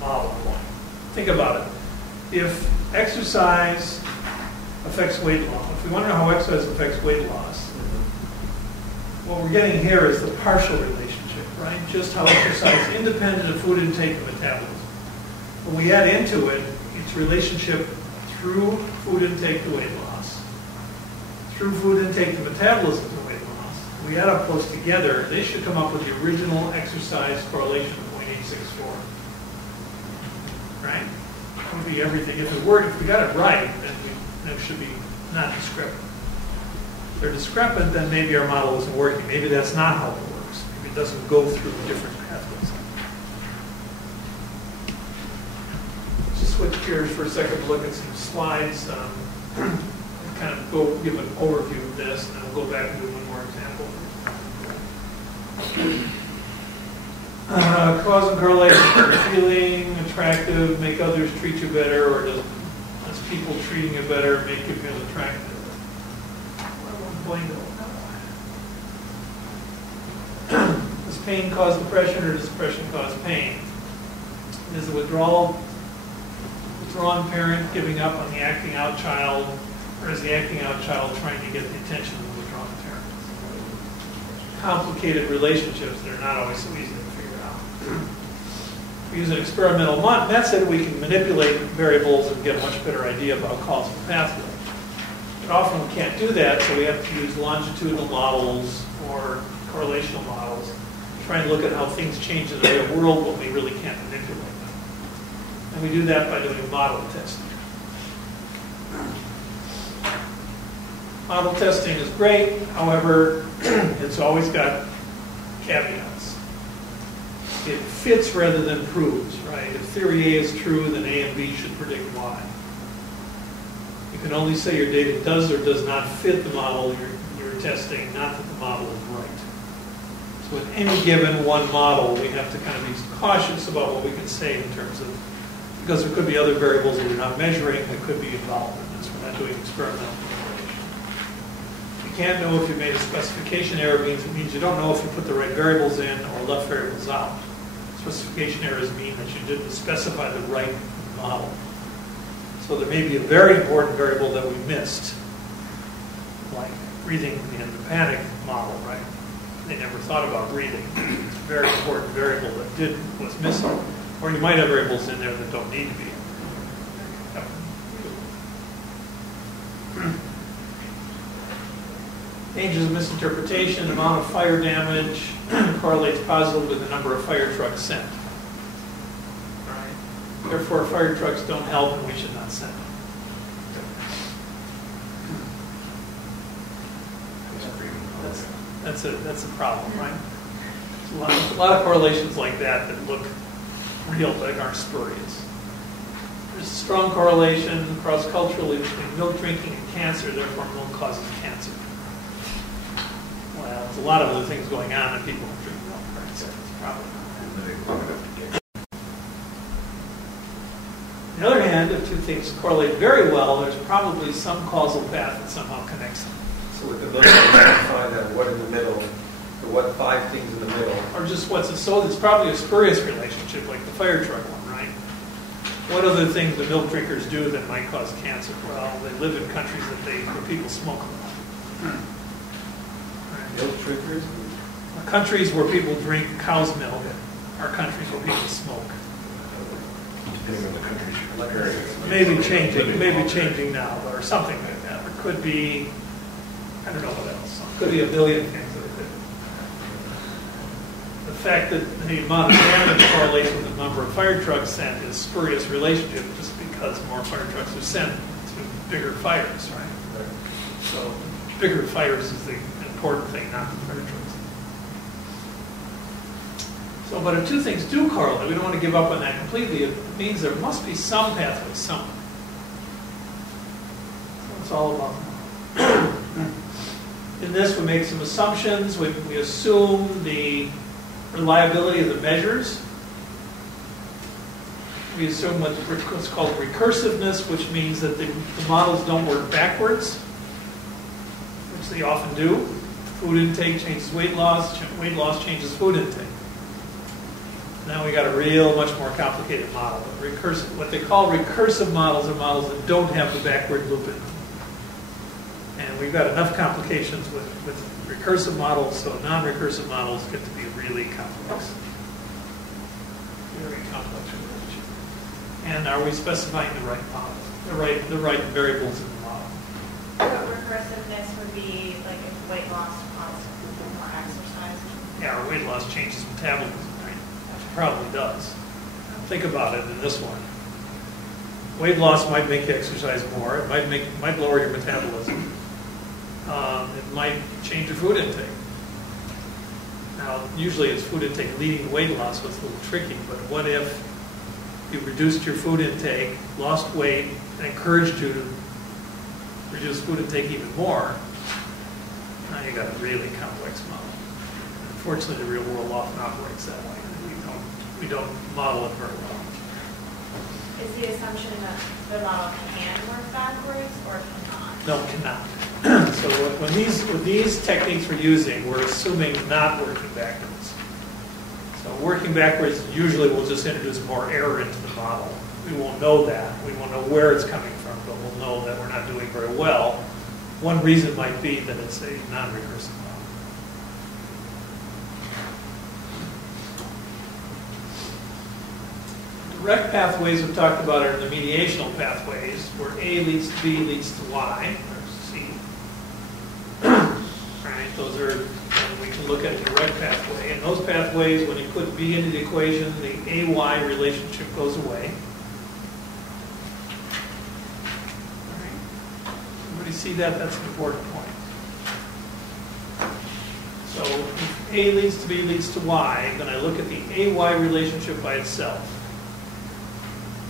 model going. Think about it. If exercise affects weight loss, if we want to know how exercise affects weight loss, what we're getting here is the partial relationship, right? Just how exercise independent of food intake and metabolism. When we add into it, its relationship through food intake to weight loss, through food intake to metabolism to weight loss. We add up those together, they should come up with the original exercise correlation of 0.864. Right? That would be everything. If it worked, if we got it right, then it should be not discrepant. If they're discrepant, then maybe our model isn't working. Maybe that's not how it works. Maybe it doesn't go through different pathways. Let's just switch gears for a second to look at some slides. Kind of give an overview of this, and then we'll go back and do one more example. Cause and correlation. Feeling attractive make others treat you better, or does people treating you better make you feel attractive? Does pain cause depression, or does depression cause pain? Is the withdrawn parent giving up on the acting out child, or is the acting out child trying to get the attention of the withdrawn parent? Complicated relationships that are not always so easy to figure out. If we use an experimental method, we can manipulate variables and get a much better idea about causal pathway. But often we can't do that, so we have to use longitudinal models or correlational models, try and look at how things change in the real world, but we really can't manipulate them. And we do that by doing model testing. Model testing is great, however, it's always got caveats. It fits rather than proves, right? If theory A is true, then A and B should predict Y. You can only say your data does or does not fit the model you're testing, not that the model is right. So with any given one model, we have to kind of be cautious about what we can say in terms of, because there could be other variables that we're not measuring that could be involved in this. We're not doing experimental manipulation. You can't know if you made a specification error. It means you don't know if you put the right variables in or left variables out. Specification errors mean that you didn't specify the right model. So there may be a very important variable that we missed, like breathing in the panic model, right? They never thought about breathing. It's a very important variable that was missing. Or you might have variables in there that don't need to be. Dangers of misinterpretation, amount of fire damage correlates positively with the number of fire trucks sent. Right? Therefore, fire trucks don't help and we should not send them. That's a problem, right? There's a lot of correlations like that that look real but aren't spurious. There's a strong correlation cross-culturally between milk drinking and cancer, therefore milk causes cancer. Well, there's a lot of other things going on and people don't drink milk, right? So it's a problem. On the other hand, if two things correlate very well, there's probably some causal path that somehow connects them. So with the middle, you can find out what in the middle, or what 5 things in the middle. Or just what's so it's probably a spurious relationship, like the fire truck one, right? What other things do milk drinkers do that might cause cancer? Well, they live in countries where people smoke a lot. Right. Milk drinkers? Countries where people drink cow's milk are countries where people smoke. Depending on the country. Maybe changing now, or something like that. Or could be, I don't know what else. Could be a billion things that it could be. The fact that the amount of damage correlates with the number of fire trucks sent is spurious relationship just because more fire trucks are sent to bigger fires, right? So bigger fires is the important thing, not the fire trucks. So, but if two things do correlate, we don't want to give up on that completely. It means there must be some pathway somewhere. So it's all about. In this, we make some assumptions. We assume the reliability of the measures. We assume what's called recursiveness, which means that the models don't work backwards. as they often do. Food intake changes weight loss changes food intake. Now we got a real, much more complicated model. But what they call recursive models are models that don't have the backward loop in them. And we've got enough complications with recursive models, so non-recursive models get to be really complex. Very complex relationship. And are we specifying the right model, the right variables in the model? So recursiveness would be like if weight loss caused more exercise. Yeah, or weight loss changes metabolism, right? It probably does. Think about it in this one. Weight loss might make you exercise more. It might lower your metabolism. It might change your food intake. Now, usually it's food intake leading to weight loss, so it's a little tricky, but what if you reduced your food intake, lost weight, and encouraged you to reduce food intake even more? Now you got a really complex model. Unfortunately, the real world often operates that way. We don't model it very well. Is the assumption that the model can work backwards or cannot? No, cannot. So with these techniques we're using, we're assuming not working backwards. So working backwards usually will just introduce more error into the model. We won't know that. We won't know where it's coming from, but we'll know that we're not doing very well. One reason might be that it's a non-recursive model. Direct pathways we've talked about are the mediational pathways, where A leads to B leads to Y, or C. Right, those are, and we can look at a direct pathway. And those pathways, when you put B into the equation, the AY relationship goes away. All right. Everybody see that? That's an important point. So if A leads to B leads to Y, then I look at the AY relationship by itself.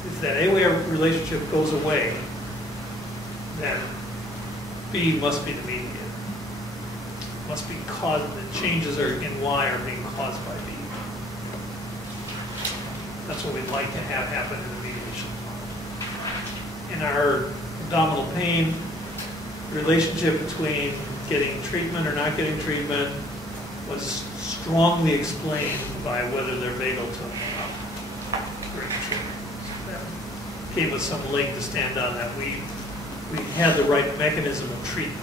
If that AY relationship goes away, then B must be the mediator. Must be caused, the changes in Y are being caused by B. That's what we'd like to have happen in the mediation model. In our abdominal pain, the relationship between getting treatment or not getting treatment was strongly explained by whether they're vagal tone up during treatment. Gave us some leg to stand on that we had the right mechanism of treatment.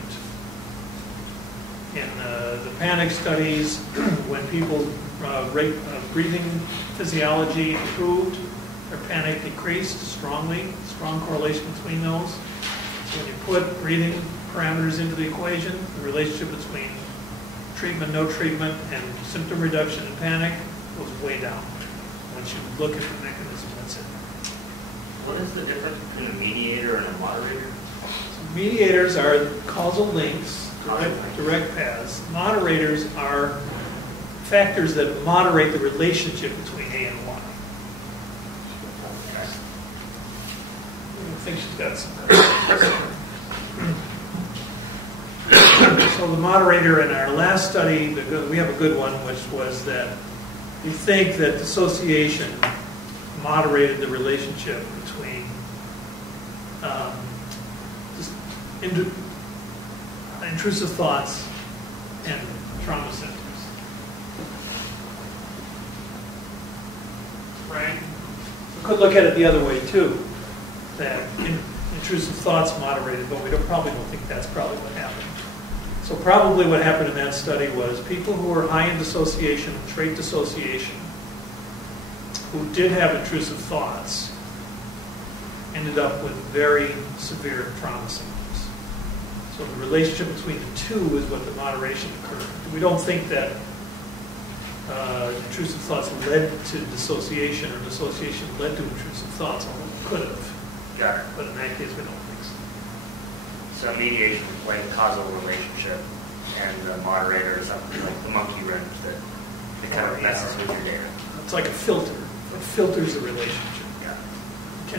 In the panic studies, when people's breathing physiology improved, their panic decreased strongly, strong correlation between those. So when you put breathing parameters into the equation, the relationship between treatment, no treatment, and symptom reduction in panic goes way down. Once you look at the mechanism, that's it. What is the difference between a mediator and a moderator? So mediators are causal links, direct paths. Moderators are factors that moderate the relationship between A and Y. Okay. I think she's got some. So the moderator in our last study, we have a good one, which was that we think that dissociation moderated the relationship between intrusive thoughts and trauma symptoms. Right? We could look at it the other way too, that intrusive thoughts moderated, but we probably don't think that's probably what happened. So probably what happened in that study was people who were high in dissociation, trait dissociation, who did have intrusive thoughts, ended up with very severe trauma symptoms. So the relationship between the two is what the moderation occurred. We don't think that intrusive thoughts led to dissociation or dissociation led to intrusive thoughts, although it could have. Got it. But in that case, we don't think so. So mediation is like a causal relationship, and the moderator is like the monkey wrench that kind of messes with your data. It's like a filter. It filters the relationship. Yeah.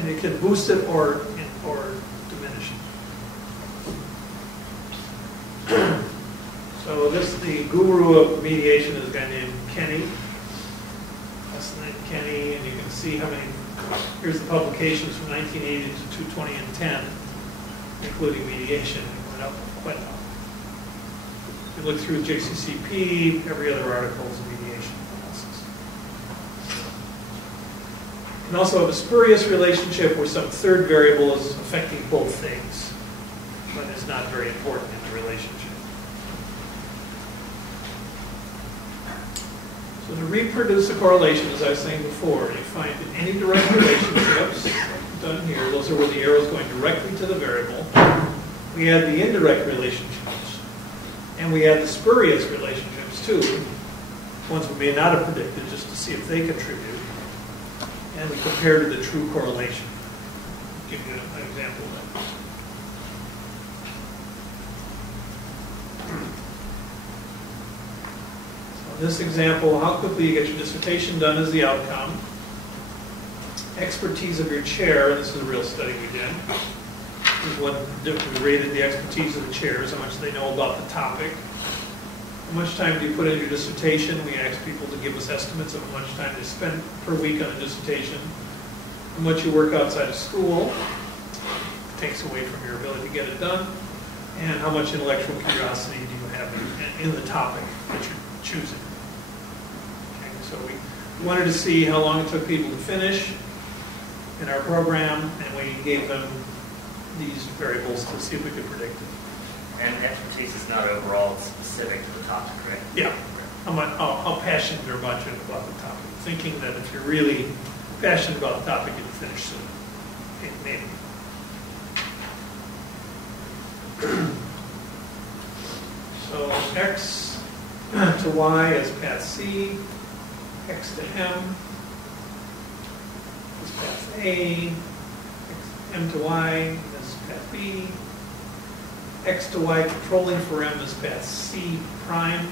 It can boost it or diminish it. So the guru of mediation is a guy named Kenny. That's the name Kenny, and you can see how many. Here's the publications from 1980 to 2010, including mediation. It went up quite a lot. You look through JCCP, every other article is a mediation analysis. You can also have a spurious relationship where some third variable is affecting both things, but is not very important in the relationship. So to reproduce a correlation, as I was saying before, you find any direct relationships, done here, those are where the arrow is going directly to the variable. We add the indirect relationships, and we add the spurious relationships too, ones we may not have predicted, just to see if they contribute. And we compare to the true correlation. I'll give you an example of that. In this example, how quickly you get your dissertation done is the outcome. Expertise of your chair, this is a real study we did, is what we rated the expertise of the chairs, how much they know about the topic. How much time do you put in your dissertation? We asked people to give us estimates of how much time they spend per week on a dissertation. How much you work outside of school, takes away from your ability to get it done. And how much intellectual curiosity do you have in the topic that you're choosing. So we wanted to see how long it took people to finish in our program, and we gave them these variables to see if we could predict it. And expertise is not overall specific to the topic, right? Yeah. How passionate are about you about the topic? Thinking that if you're really passionate about the topic, you'll finish soon. Maybe. So X to Y is path C, X to M is path A, M to Y is path B, X to Y controlling for M is path C prime.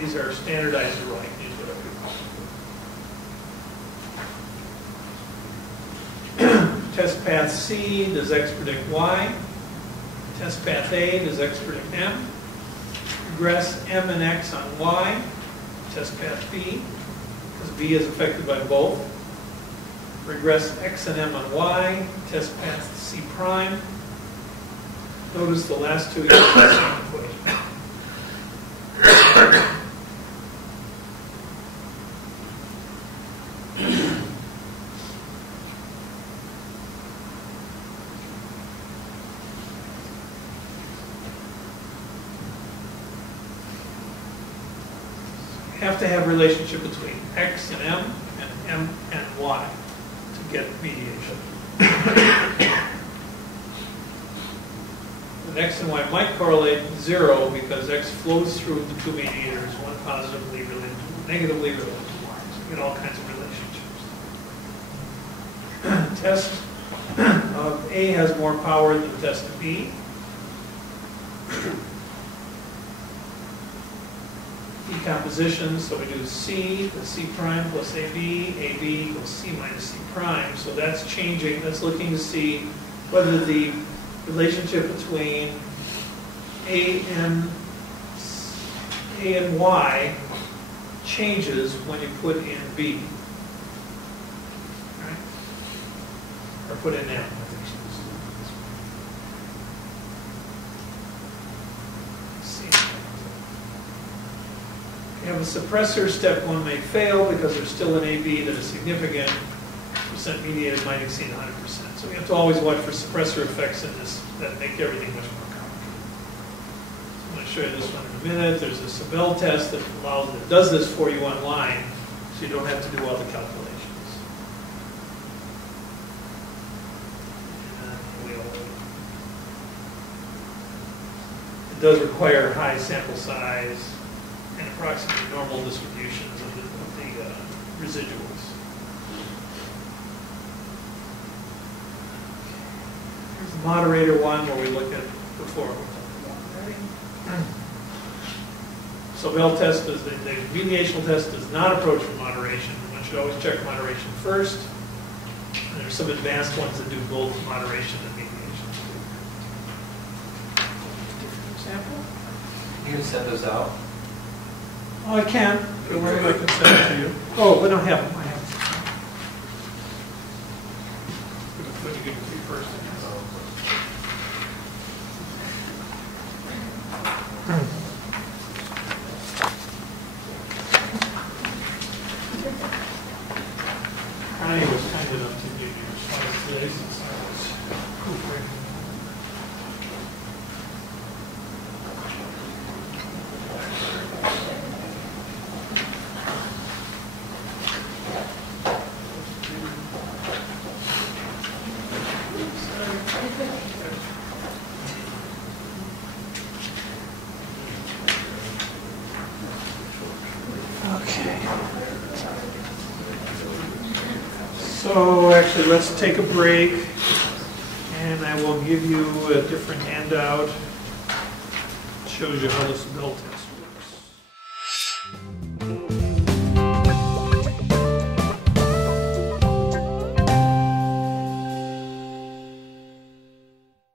These are standardized right. These are what we call. Test path C, does X predict Y? Test path A, does X predict M? Regress M and X on Y. Test path B, because B is affected by both. Regress X and M on Y. Test path C prime. Notice the last two use the same equation. Have to have a relationship between X and M and Y to get mediation. And X and Y might correlate 0 because X flows through the two mediators, one positively related to one, negatively related to Y. So you get all kinds of relationships. Test of A has more power than the test of B. Decomposition, so we do C, the C prime plus AB equals C minus C prime. So that's changing, that's looking to see whether the relationship between A and Y changes when you put in B. Right? Or put in M. You have a suppressor, step 1 may fail because there's still an AB that is significant. Percent mediated might exceed 100%. So we have to always watch for suppressor effects in this that make everything much more complicated. I'm going to show you this one in a minute. There's a Sabel test that does this for you online, so you don't have to do all the calculations. It does require high sample size and approximately normal distributions of the residuals. Here's the moderator one where we look at performance. So Bell test is the mediational test does not approach for moderation. One should always check moderation first. And there's some advanced ones that do both moderation and mediation. Different example. You can send those out. Oh, I can. If you want, I can send it to you. Oh, we don't have them. I have them. Let me give it to you first. So actually, let's take a break, and I will give you a different handout. It shows you how this bell test works.